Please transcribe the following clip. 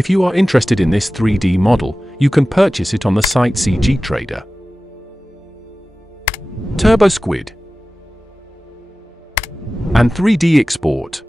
If you are interested in this 3D model, you can purchase it on the site CG Trader. TurboSquid and 3D Export.